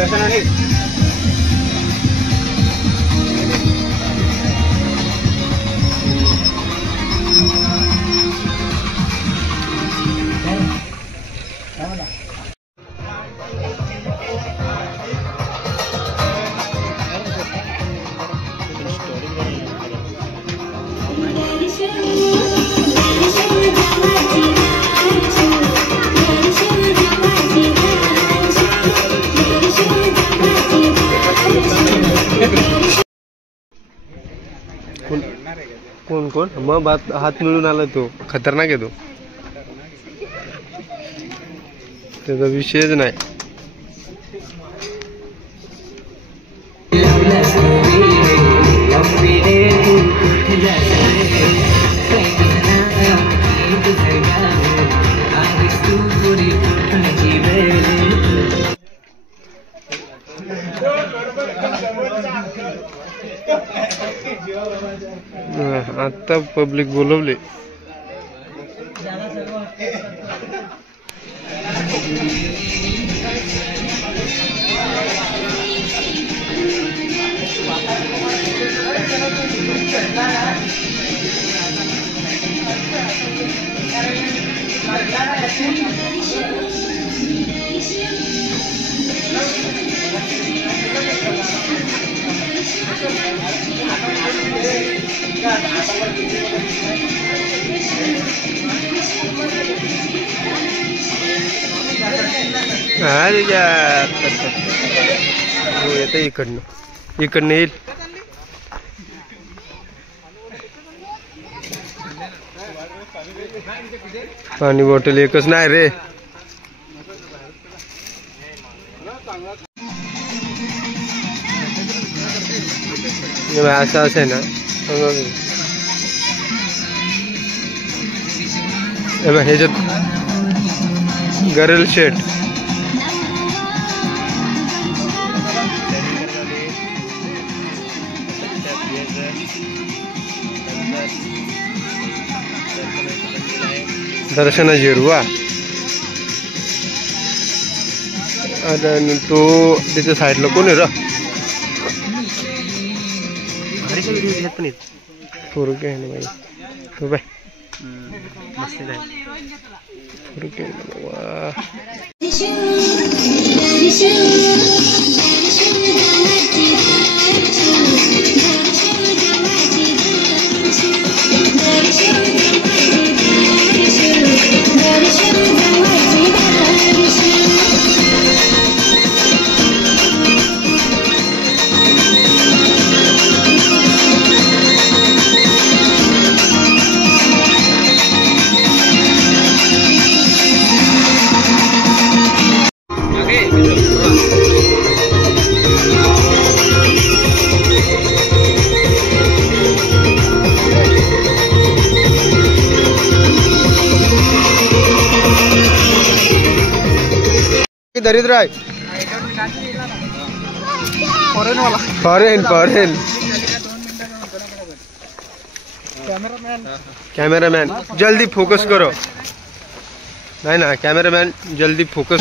दर्शनाने कोण कोण मग हात मिळून आला तो खतरनाक आहे तो त्याचा विषयच नाही आता पब्लिक बोलवले अरे यार हो येतं इकडनं येईल पाणी बॉटल एकच नाही रे असं आहे ना ह्याच्यात गरल शेट दर्शना जिरवा आणि तो त्याच्या साईडला कोण आहे रा फुरके आहे ना बाई तो बाय मस्त आहे फुरके वा दरिद्र आहे फॉरेन कैमरामैन जल्दी फोकस करो नहीं ना कैमरामैन जल्दी फोकस